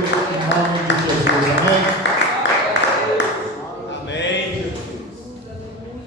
em nome de Jesus. Amém? Amém.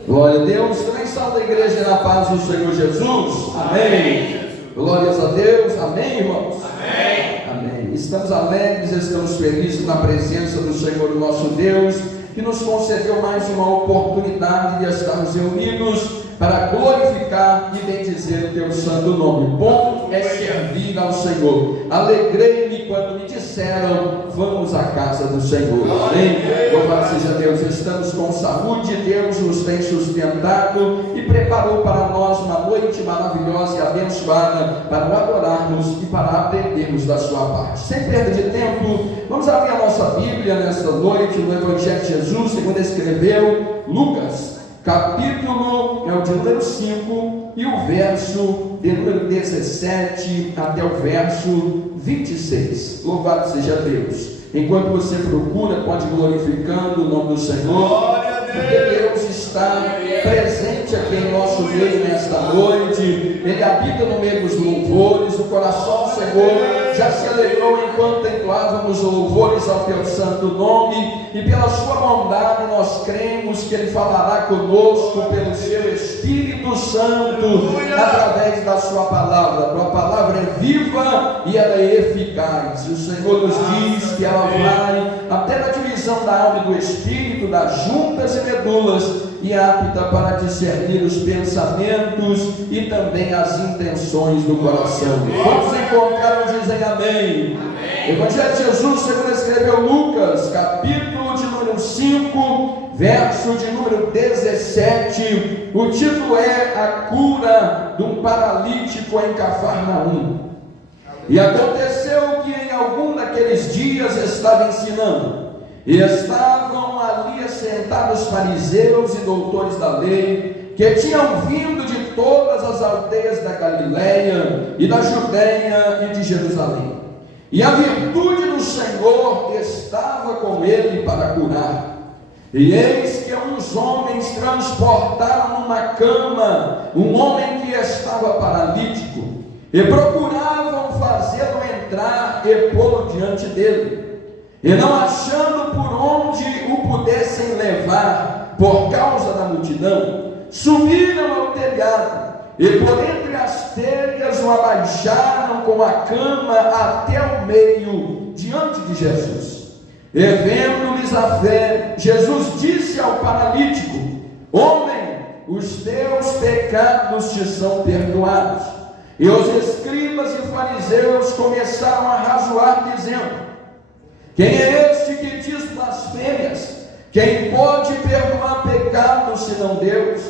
Glória a Deus. Também salve a igreja na paz do Senhor Jesus. Amém. Glórias a Deus. Amém, irmãos? Amém. Amém. Estamos alegres, estamos felizes na presença do Senhor nosso Deus, que nos concedeu mais uma oportunidade de estarmos reunidos para glorificar e bendizer o teu santo nome. Bom é servir ao Senhor. Alegrei-me quando me disseram: vamos à casa do Senhor. Amém? Louvado seja Deus. Estamos com saúde. Deus nos tem sustentado e preparou para nós uma noite maravilhosa e abençoada para o adorarmos e para aprendermos da sua parte. Sem perda de tempo, vamos abrir a nossa Bíblia nesta noite no Evangelho de Jesus, segundo escreveu Lucas. Capítulo é o de número 5 e o verso de número 17 até o verso 26. Louvado seja Deus. Enquanto você procura, pode glorificando o nome do Senhor, porque Deus está presente aqui em nosso meio nesta noite. Ele habita no meio dos louvores. O coração do Senhor já se alegrou enquanto entoávamos louvores ao teu santo nome, e pela sua bondade nós cremos que Ele falará conosco pelo seu Espírito Santo, através da sua palavra. A tua palavra é viva e ela é eficaz. O Senhor nos diz que ela vai até na divisão da alma e do Espírito, das juntas e medulas, e é apta para discernir os pensamentos e também as intenções do coração. Quantos encontraram, dizem amém. Evangelho de Jesus, segundo escreveu Lucas, capítulo de número 5, verso de número 17. O título é A Cura de um Paralítico em Cafarnaum. E aconteceu que em algum daqueles dias estava ensinando, e estavam ali assentados fariseus e doutores da lei, que tinham vindo de todas as aldeias da Galileia e da Judeia e de Jerusalém. E a virtude do Senhor estava com ele para curar. E eis que uns homens transportaram numa cama um homem que estava paralítico, e procuravam fazê-lo entrar e pô-lo diante dele. E não achando por onde o pudessem levar, por causa da multidão, subiram ao telhado, e por entre as telhas o abaixaram com a cama até o meio, diante de Jesus. E vendo-lhes a fé, Jesus disse ao paralítico: homem, os teus pecados te são perdoados. E os escribas e fariseus começaram a razoar, dizendo: quem é este que diz blasfêmias? Quem pode perdoar pecados senão Deus?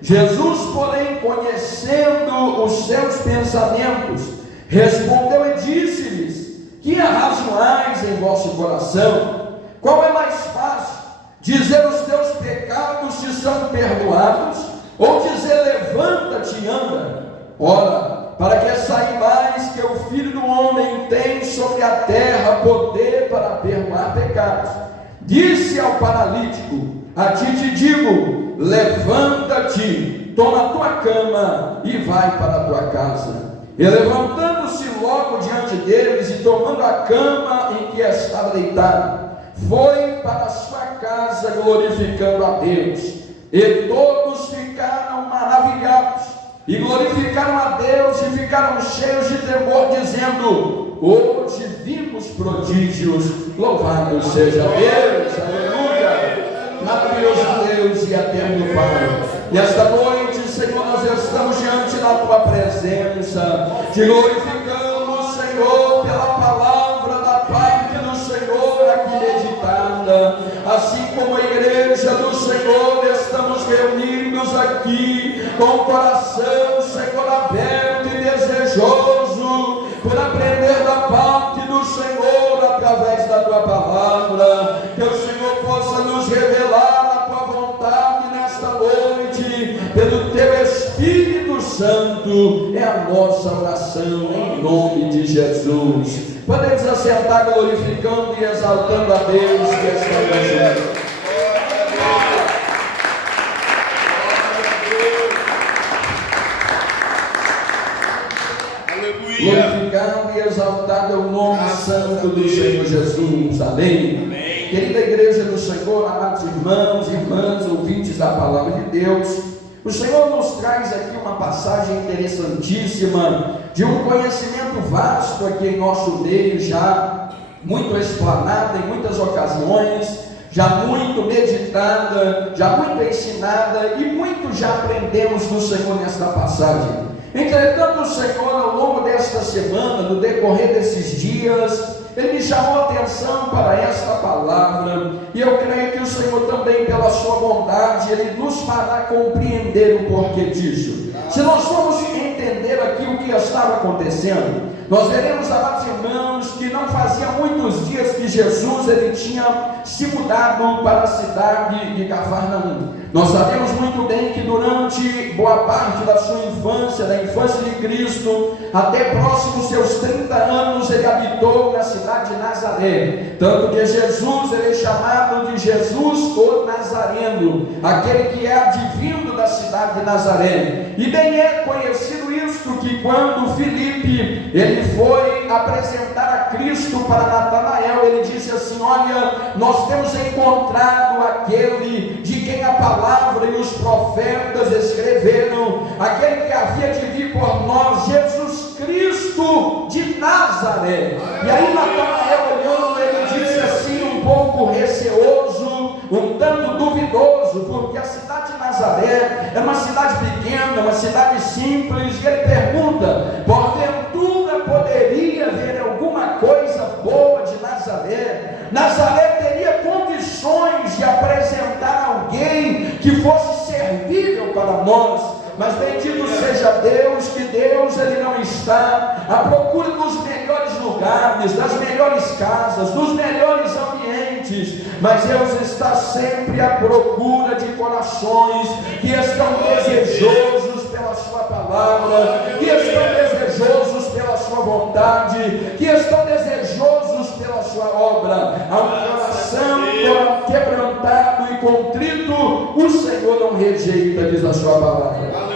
Jesus, porém, conhecendo os seus pensamentos, respondeu e disse-lhes: que arrazoais em vosso coração? Qual é mais fácil, dizer os teus pecados te são perdoados, ou dizer levanta-te e anda? Ora, para que saibais que o Filho do Homem tem sobre a terra poder para perdoar pecados, disse ao paralítico: a ti te digo, levanta-te, toma a tua cama e vai para a tua casa. E levantando-se logo diante deles e tomando a cama em que estava deitado, foi para a sua casa glorificando a Deus. E todos ficaram maravilhados e glorificaram a Deus e ficaram cheios de temor, dizendo: hoje vimos prodígios. Louvado seja Deus. Aleluia. Maravilhoso Deus e eterno Pai. E esta noite, Senhor, nós estamos diante da tua presença, te glorificamos, Senhor, pela palavra da parte do Senhor aqui meditada. Assim como a igreja do Senhor, estamos reunidos aqui com o coração, Senhor, aberto e desejoso por aprender da parte do Senhor através da tua palavra. Que o Senhor possa nos revelar a tua vontade nesta noite pelo teu Espírito Santo. É a nossa oração em nome de Jesus. Podemos assentar glorificando e exaltando a Deus que está junto. Glorificando e exaltando exaltado é o nome santo do Senhor Jesus. Amém. Amém. Querida igreja do Senhor, amados irmãos, irmãs, ouvintes da palavra de Deus, o Senhor nos traz aqui uma passagem interessantíssima, de um conhecimento vasto aqui em nosso meio, já muito explanada em muitas ocasiões, já muito meditada, já muito ensinada, e muito já aprendemos do Senhor nesta passagem. Entretanto, o Senhor, ao longo desta semana, no decorrer desses dias, Ele me chamou a atenção para esta palavra, e eu creio que o Senhor também, pela sua bondade, Ele nos fará compreender o porquê disso. Se nós formos entender aqui o que estava acontecendo, nós veremos, amados irmãos, que não fazia muitos dias que Jesus ele tinha se mudado para a cidade de Cafarnaum. Nós sabemos muito bem que durante boa parte da sua infância, da infância de Cristo, até próximo aos seus 30 anos, ele habitou na cidade de Nazaré. Tanto que Jesus ele é chamado de Jesus o Nazareno, aquele que é advindo da cidade de Nazaré. E bem é conhecido isto, que quando Filipe ele foi apresentar a Cristo para Natanael, ele disse assim: olha, nós temos encontrado aquele de quem a palavra e os profetas escreveram, aquele que havia de vir por nós, Jesus Cristo de Nazaré. E aí Natanael olhando, ele disse assim, um pouco receoso, um tanto duvidoso, porque a cidade de Nazaré é uma cidade pequena, uma cidade simples, e ele pergunta: porventura poderia haver alguma coisa boa de Nazaré? Nazaré teria condições de apresentar alguém que fosse servível para nós. Mas bendito seja Deus, que Deus ele não está à procura dos melhores lugares, das melhores casas, dos melhores ambientes, mas Deus está sempre à procura de corações que estão desejosos pela sua palavra, que estão desejosos pela sua vontade, que estão desejosos pela sua obra. Há um coração quebrantado e contrito, o Senhor não rejeita, diz a sua palavra.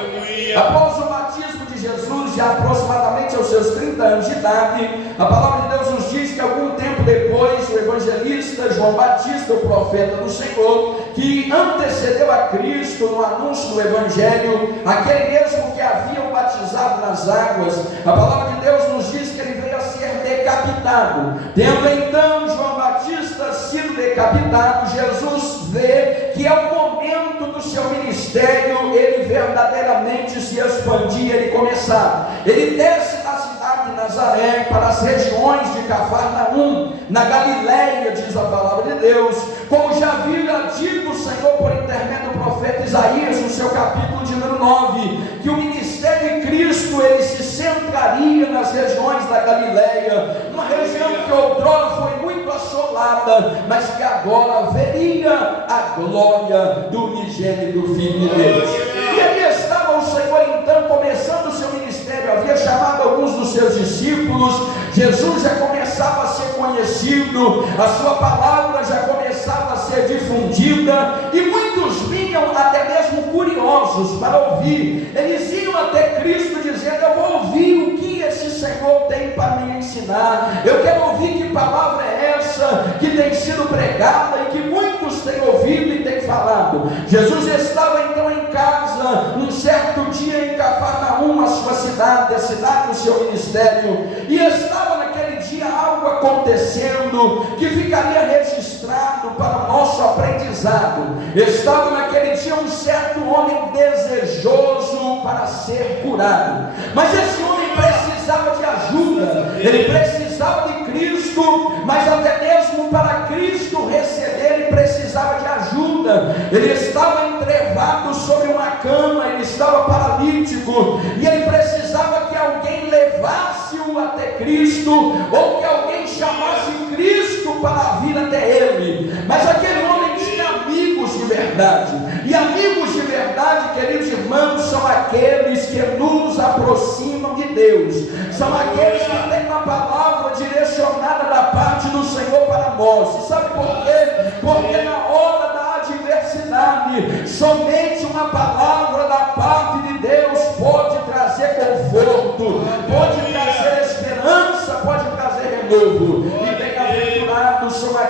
Após o batismo de Jesus, já aproximadamente aos seus 30 anos de idade, a palavra de Deus nos diz que algum tempo depois, o evangelista João Batista, o profeta do Senhor, que antecedeu a Cristo no anúncio do evangelho, aquele mesmo que havia o batizado nas águas, a palavra de Deus nos diz que ele veio a ser decapitado. Tendo então João Batista sido decapitado, Jesus vê que é o momento do seu ministério ele verdadeiramente se expandir, ele começar. Ele desce da cidade de Nazaré para as regiões de Cafarnaum, na Galileia, diz a palavra de Deus, como já havia dito o Senhor por intermédio do profeta Isaías, no seu capítulo de número 9, que o ministério de Cristo ele se centraria nas regiões da Galileia, uma região que outrora foi muito assolada, mas que agora veria a glória do unigênito Filho de Deus. E ali estava o Senhor então começando o seu ministério, havia chamado alguns dos seus discípulos, Jesus já começava a ser conhecido, a sua palavra já começava a ser difundida, e muitos vinham até mesmo curiosos para ouvir. Eles iam até Cristo dizendo: eu vou ouvir o que esse Senhor tem para me ensinar, eu quero ouvir que palavra é essa que tem sido pregada e que muitos têm ouvido e têm falado. Jesus estava então em casa, um certo dia em Cafarnaum, a sua cidade, a cidade do seu ministério, e estava naquele dia algo acontecendo que ficaria registrado para o nosso aprendizado. Estava naquele dia um certo homem desejoso para ser curado, mas esse homem precisava de ajuda, ele precisava de Cristo, mas até mesmo para Cristo receber ele precisava de ajuda. Ele estava entrevado sobre uma cama, ele estava paralítico, e ele precisava que alguém levasse-o até Cristo, ou que alguém chamasse Cristo para vir até ele. Mas aquele homem tinha amigos de verdade, e amigos de verdade, queridos irmãos, são aqueles que nos aproximam de Deus, são aqueles que têm uma palavra direcionada da parte do Senhor para nós. E sabe por quê? Porque na hora da adversidade, somente uma palavra da parte de Deus pode trazer conforto, pode trazer esperança, pode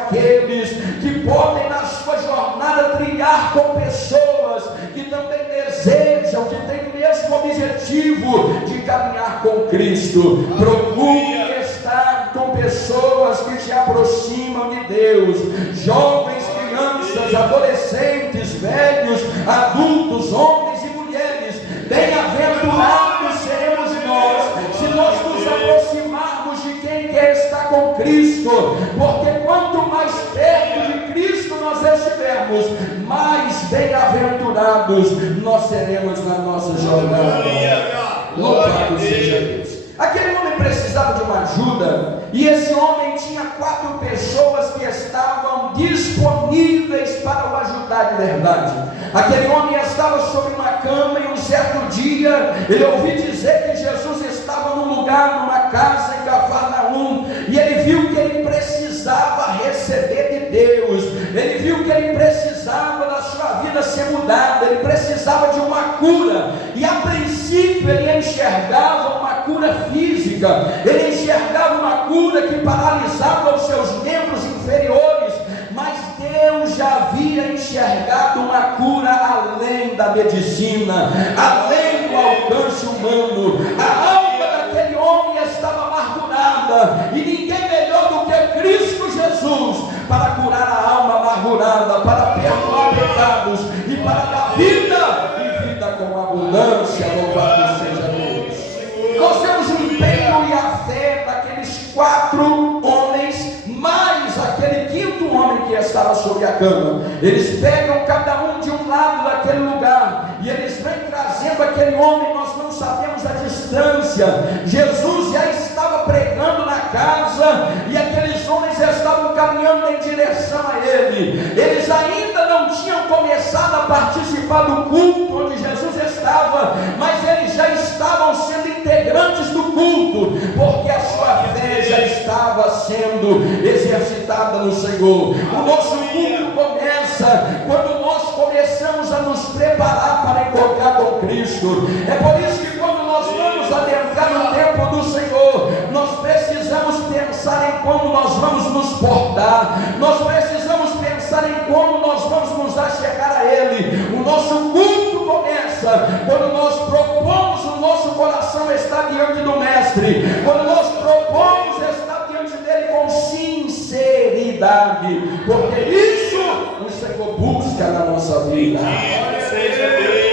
aqueles que podem na sua jornada trilhar com pessoas que também desejam, que têm o mesmo objetivo de caminhar com Cristo. Procure estar com pessoas que te aproximam de Deus, jovens, crianças, adolescentes, velhos, adultos, homens e mulheres. Bem-aventurados seremos nós se nós nos aproximarmos de quem quer estar com Cristo, porque quanto mais perto de Cristo nós estivermos, mais bem-aventurados nós seremos na nossa jornada. Louvado seja Deus. Aquele homem precisava de uma ajuda, e esse homem tinha 4 pessoas que estavam disponíveis para o ajudar de verdade. Aquele homem estava sobre uma cama, e um certo dia ele ouviu dizer que Jesus estava num lugar, numa casa em Cafarnaum, e ele viu que ele precisava receber de Deus, ele viu que ele precisava da sua vida ser mudada, ele precisava de uma cura, e a princípio ele enxergava uma cura física, ele enxergava uma cura que paralisava os seus membros inferiores, mas Deus já havia enxergado uma cura além da medicina, além do alcance humano. A alma daquele homem estava amargurada, e ninguém melhor do que Cristo Jesus para curar a alma amargurada, para perdoar pecados e para dar vida, e vida com abundância. Louvado seja Deus. Nós temos o empenho e a fé daqueles 4 homens, mais aquele 5º homem que estava sobre a cama. Eles pegam cada um de um lado daquele lugar, e eles vêm trazendo aquele homem. Nós não sabemos a distância. Jesus já estava pregando na casa, e aqueles homens estavam caminhando em direção a ele. Eles ainda não tinham começado a participar do culto onde Jesus estava, mas eles já estavam sendo integrantes do culto, porque a sua fé já estava sendo exercitada no Senhor. O nosso culto começa quando nós começamos a nos preparar para encontrar com Cristo. É por isso que quando nós vamos adentrar no templo do Senhor, nós precisamos pensar em como nós vamos nos portar, nós precisamos pensar em como nós vamos nos achegar a Ele. O nosso culto começa quando nós propomos o nosso coração estar diante do Mestre, quando nós propomos estar diante dele com sinceridade, porque isso o Senhor busca na nossa vida.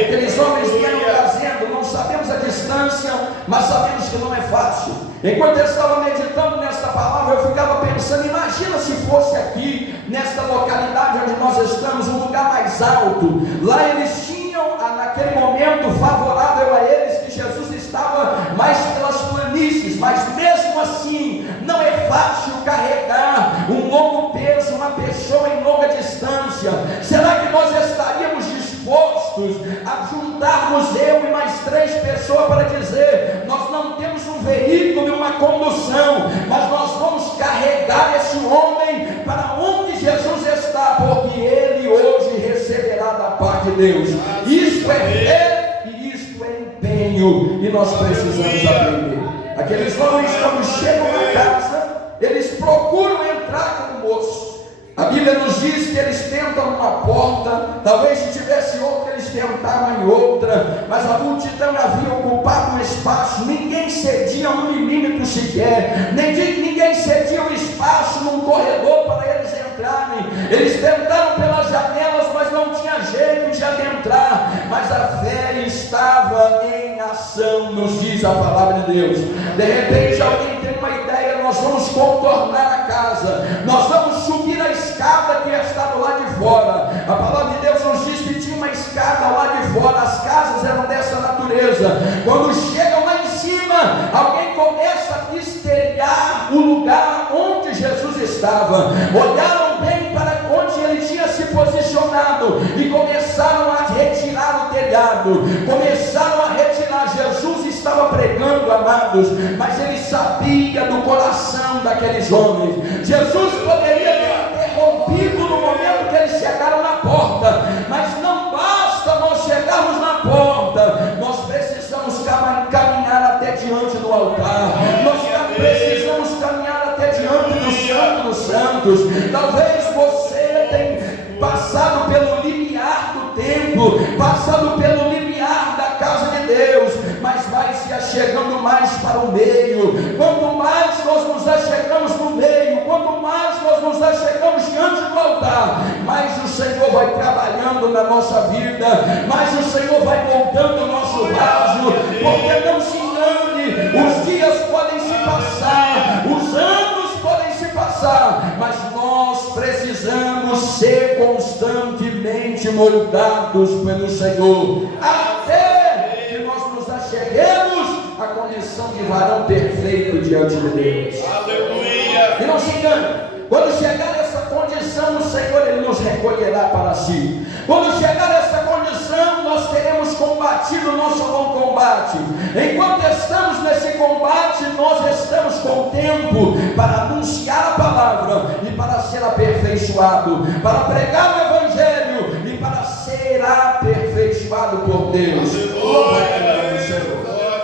Aqueles homens vieram trazendo, não sabemos a distância, mas sabemos que não é fácil. Enquanto eu estava meditando nesta palavra, eu ficava pensando, imagina se fosse aqui, nesta localidade onde nós estamos, um lugar mais alto. Lá eles tinham, naquele momento, favorável a eles, que Jesus estava mais pelas planícies, mas mesmo assim, não é fácil carregar um longo peso, uma pessoa em longa distância. Será que nós estaríamos dispostos a juntarmos eu e mais 3 pessoas para dizer, nós não temos um veículo e uma condução, mas nós vamos carregar esse homem para onde Jesus está, porque ele hoje receberá da parte de Deus. Isto é fé e isto é empenho, e nós precisamos aprender. Aqueles homens, quando chegam na casa, eles procuram entrar com o moço. A Bíblia nos diz que eles tentam uma porta, talvez se tivesse outra eles tentaram em outra, mas a multidão havia ocupado um espaço, ninguém cedia 1 milímetro sequer, ninguém cedia um espaço num corredor para eles entrarem. Eles tentaram pelas janelas, mas não tinha jeito de adentrar, mas a fé estava em ação, nos diz a palavra de Deus. De repente alguém tem uma ideia, nós vamos contornar a casa, nós vamos subir a escada que está do lado de fora. A palavra de Deus nos diz que tinha uma escada lá de fora, as casas eram dessa natureza. Quando chegam lá em cima, alguém começa a destelhar o lugar onde Jesus estava. Olharam bem para onde ele tinha se posicionado e começaram a retirar o telhado, começaram a retirar. Jesus estava pregando, amados, mas ele sabia do coração daqueles homens. Jesus poderia ter interrompido no momento que eles chegaram na porta, mas não basta nós chegarmos na porta, nós precisamos caminhar até diante do altar, nós precisamos caminhar até diante do Santo dos Santos. Santos. Talvez você tenha passado pelo limiar do tempo, passado pelo limiar da casa de Deus, mas vai se achegando mais para o meio. Quanto mais nós nos achegamos no meio, quanto mais nós nos achegamos diante do altar, mais o Senhor vai trabalhando na nossa vida, mais o Senhor vai moldando o nosso vaso. Porque não se engane, os dias podem se passar, os anos podem se passar, mas nós precisamos ser constantemente moldados pelo Senhor, até que nós nos acheguemos à condição de varão perfeito diante de Deus. Aleluia. E não se engane, quando chegar nessa condição, o Senhor Ele nos recolherá para si. Quando chegar nessa condição, nós teremos combatido o nosso bom combate. Enquanto estamos nesse combate, nós estamos com tempo para anunciar a palavra e para ser aperfeiçoado, para pregar o Evangelho e para ser aperfeiçoado por Deus.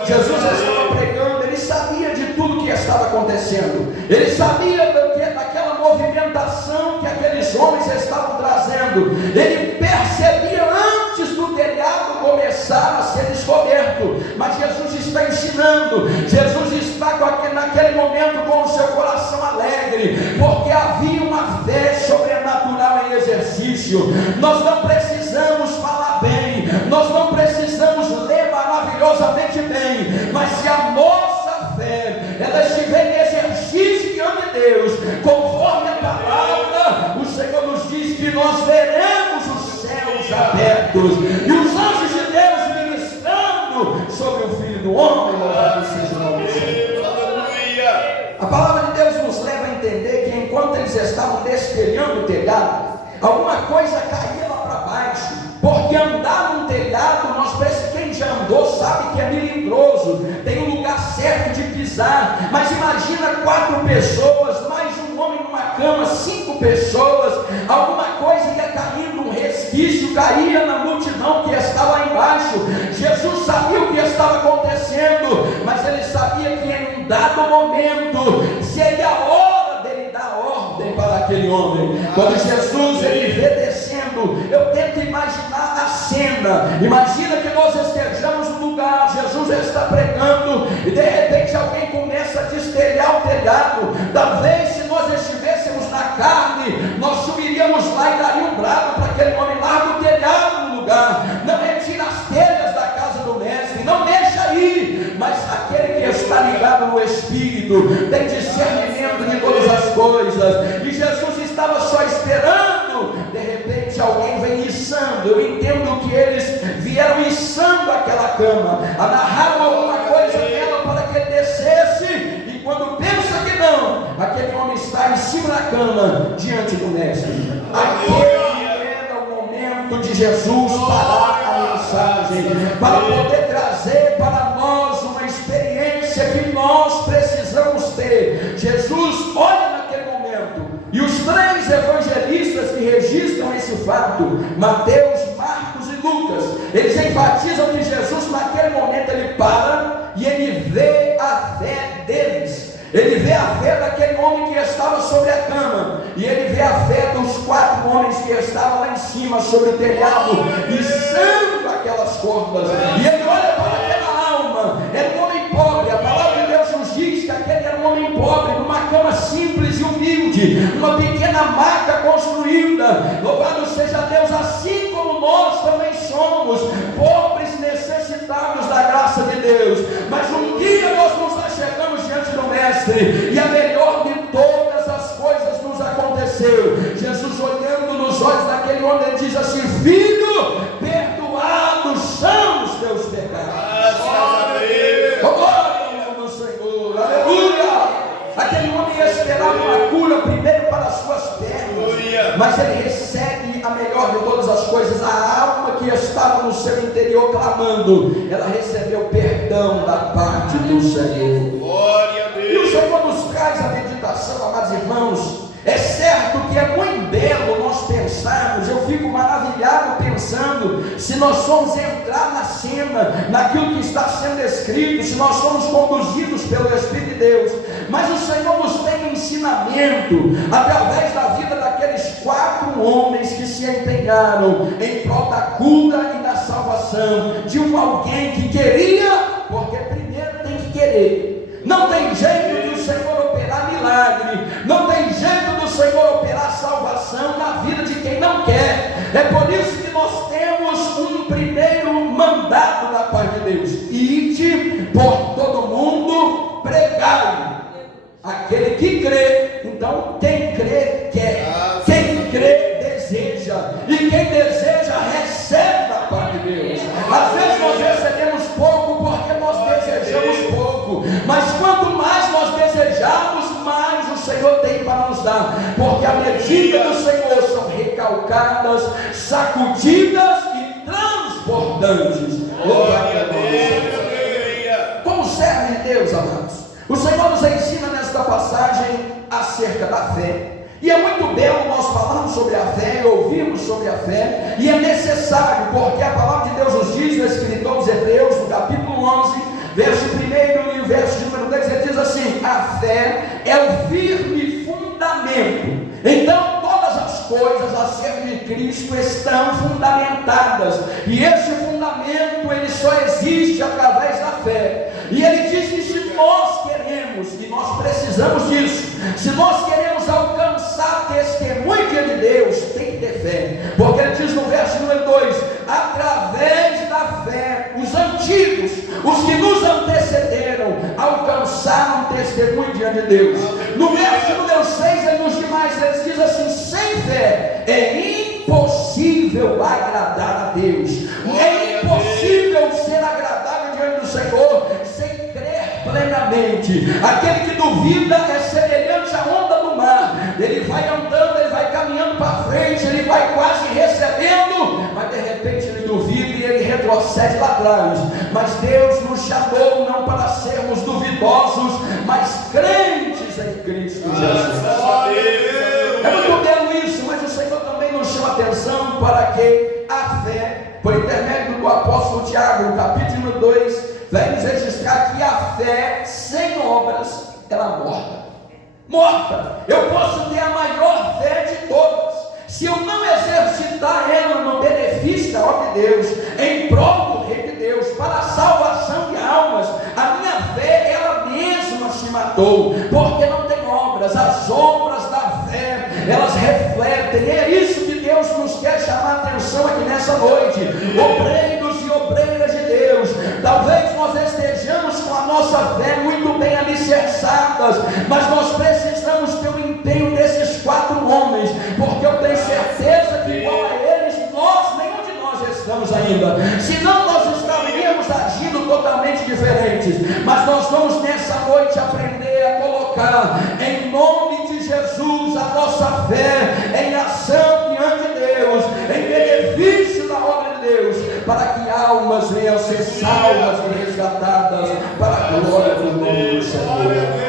Jesus estava pregando, ele sabia de tudo que estava acontecendo, ele sabia daquela movimentação que aqueles homens estavam trazendo, ele percebia antes do telhado começar a ser descoberto, mas Jesus está ensinando, Jesus está naquele momento com o seu coração alegre, porque havia uma fé sobrenatural em exercício. Nós não precisamos falar bem, nós não precisamos ler maravilhosamente bem, mas se a nossa fé ela estiver em exercício diante de Deus, conforme a palavra, o Senhor nos diz que nós veremos os céus abertos e os anjos de Deus ministrando sobre o Filho do Homem. Louvado seja o nome do Senhor. A palavra de Deus nos leva a entender que enquanto eles estavam destelhando o telhado, alguma coisa caía lá para baixo, porque andar num telhado, quem já andou sabe que é melindroso, tem um lugar certo de pisar, mas imagina 4 pessoas, mais um homem numa cama, 5 pessoas, alguma coisa ia caindo, um resquício caía na multidão que estava lá embaixo. Jesus sabia o que estava acontecendo, mas ele sabia que em um dado momento seria a hora dele dar ordem para aquele homem. Quando Jesus ele vê descendo, eu tento imaginar a cena. Imagina que nós estejamos no lugar, Jesus está pregando e de repente alguém começa a destelhar o telhado. Talvez se nós estivéssemos na carne, nós subiríamos lá e daríamos um brado para aquele homem: larga o telhado no lugar, não retira as telhas da casa do mestre, não mexa aí. Mas aquele que está ligado no Espírito tem discernimento de todas as coisas, e Jesus estava só esperando. De repente alguém vem içando, eu entendo que eles vieram içando aquela cama, amarraram alguma coisa nela para que ele descesse, e quando pensa que não, aquele homem está em cima da cama, diante do mestre. Aquele era o momento de Jesus parar a mensagem, para poder trazer para nós uma experiência que nós precisamos ter. Jesus olha naquele momento, e os 3 evangelistas que registram esse fato, Mateus, Marcos e Lucas, eles enfatizam que Jesus naquele momento ele para e ele vê a fé deles. Ele vê a fé daquele homem que estava sobre a cama, e ele vê a fé dos 4 homens que estavam lá em cima sobre o telhado, içando aquelas cordas, e ele olha para aquela alma. Era um homem pobre, a palavra de Deus nos diz que aquele era um homem pobre, numa cama simples e humilde, uma pequena maca construída. Louvado seja Deus, assim como nós também somos pobres e necessitados da graça de Deus, mas um dia nós nos achegamos diante do Mestre, e a melhor de todas as coisas nos aconteceu. Jesus, olhando nos olhos daquele homem, ele diz assim: filho, perdoados são os teus pecados. Glória ao nome do Senhor, aleluia. Aquele homem esperava uma cura primeiro para as suas pernas, mas ele recebe a melhor de todas as coisas. A alma que estava no seu interior clamando, ela recebeu perdão da parte do Senhor. Glória a Deus. E o Senhor nos traz a meditação, amados irmãos. É certo que é muito belo nós pensarmos, eu fico maravilhado pensando, se nós formos entrar na cena, naquilo que está sendo escrito, se nós somos conduzidos pelo Espírito de Deus, mas o Senhor nos tem um ensinamento, através empenharam em prol da cura e da salvação de alguém que queria, porque primeiro tem que querer. Não tem jeito do Senhor operar milagre, não tem jeito do Senhor operar salvação na vida de quem não quer. É por isso que nós temos um primeiro mandato da parte de Deus: ide por todo mundo, pregai. Aquele que crê, então quem crê quer, quem crê deseja, e quem deseja recebe da parte de Deus. Às vezes nós recebemos pouco porque nós desejamos pouco, mas quanto mais nós desejamos, mais o Senhor tem para nos dar, porque a medida do Senhor são recalcadas, sacudidas e transbordantes. Glória a Deus. Como servo de Deus, amados, o Senhor nos ensina nesta passagem acerca da fé. E é muito belo nós falarmos sobre a fé, ouvirmos sobre a fé, e é necessário, porque a palavra de Deus nos diz, no escritor dos Hebreus, no capítulo 11, verso 1 e o verso número 10, ele diz assim: a fé é o firme fundamento. Então todas as coisas acerca de Cristo estão fundamentadas, e esse fundamento ele só existe através da fé. E ele diz que se nós queremos, e nós precisamos disso, se nós queremos alcançar testemunho diante de Deus, tem que ter fé, porque ele diz no verso número 2: através da fé, os antigos, os que nos antecederam, alcançaram testemunho diante de Deus. No verso número 6, ele nos diz mais, ele diz assim: sem fé é impossível agradar a Deus, é impossível ser agradável diante do Senhor sem crer plenamente. Aquele que duvida é semelhante à onda do mar, ele vai andando, ele vai caminhando para frente, ele vai quase recebendo, mas de repente ele duvida e ele retrocede lá atrás. Mas Deus nos chamou não para sermos duvidosos, mas crentes em Cristo Jesus. É muito belo isso, mas o Senhor também nos chama atenção para que a fé, por intermédio do apóstolo Tiago, no capítulo 2, vai nos registrar que a fé sem obras, ela morta. Eu posso ter a maior fé de todas, se eu não exercitar ela no benefício da obra de Deus, em prol do reino de Deus, para a salvação de almas, a minha fé, ela mesma se matou, porque não tem obras. As obras da fé, elas refletem, e é isso que Deus nos quer chamar a atenção aqui nessa noite. Obreiros e obreiras de Deus, talvez nós estejamos com a nossa fé muito bem alicerçadas, mas nós precisamos ter o empenho desses 4 homens, porque eu tenho certeza que igual a eles, nenhum de nós estamos ainda, senão nós estaríamos agindo totalmente diferentes. Mas nós vamos nessa noite aprender a colocar em nome de Jesus a nossa fé em ação diante de Deus, em benefício da obra de Deus, para que almas venham a ser salvas e resgatadas para a glória do nome do Senhor.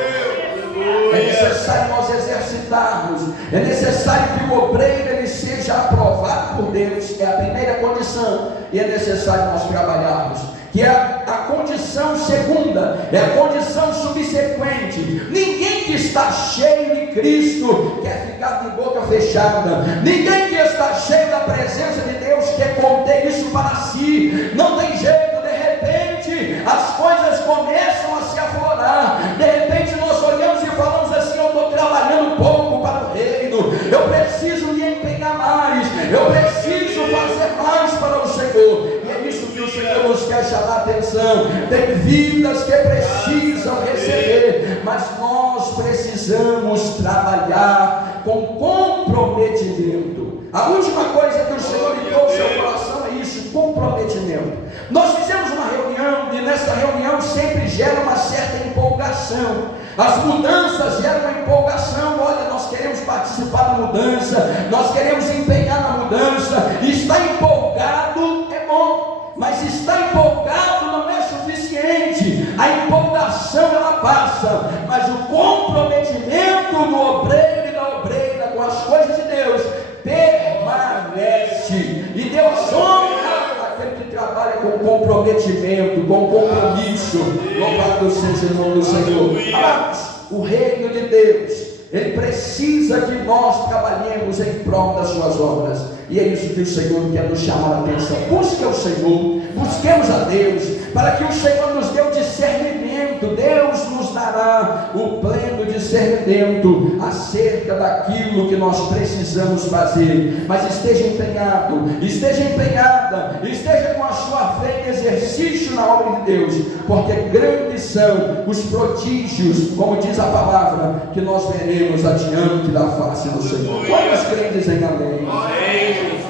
É necessário nós exercitarmos, é necessário que o obreiro ele seja aprovado por Deus, é a primeira condição, e é necessário nós trabalharmos, que é a condição segunda, é a condição subsequente. Ninguém que está cheio de Cristo quer ficar de boca fechada, ninguém que está cheio da presença de Deus quer conter isso para si. Não tem jeito, de repente as coisas começam a se aflorar, de repente nós olhamos e falamos assim: eu estou trabalhando pouco para o reino, eu preciso me empenhar mais, eu preciso fazer mais para o Senhor. E é isso que o Senhor nos quer chamar a atenção. Tem vidas que precisam receber, mas nós precisamos trabalhar com comprometimento. A última coisa que o Senhor me trouxe ao coração é isso: comprometimento. Nós fizemos uma reunião, e nessa reunião sempre gera uma certa empolgação. As mudanças geram uma empolgação. Olha, nós queremos participar da mudança, nós queremos empenhar na mudança. Estar empolgado é bom, mas estar empolgado não é suficiente. A empolgação ela passa, mas o comprometimento do obreiro e da obreira com as coisas de Deus permanece. E Deus honra aquele que trabalha com comprometimento, com compromisso. Louvado seja o nome do Senhor. Amados, o reino de Deus, ele precisa que nós trabalhemos em prol das suas obras. E é isso que o Senhor quer nos chamar a atenção. Busque o Senhor, busquemos a Deus, para que o Senhor nos dê o discernimento. Deus nos dará o pleno discernimento acerca daquilo que nós precisamos fazer. Mas esteja empenhado, esteja empenhada, esteja com a sua fé em exercício na obra de Deus, porque grandes são os prodígios, como diz a palavra, que nós veremos adiante da face do Senhor. Quantos creem dizem amém?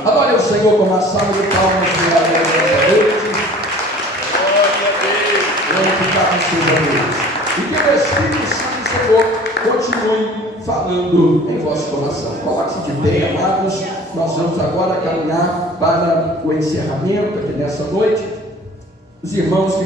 Adore o Senhor com uma salva de palmas. Glorificado seja Deus. E que o Espírito Santo do Senhor continue falando em vosso coração. Coloque-se de pé, amados. Nós vamos agora caminhar para o encerramento aqui nessa noite. Os irmãos que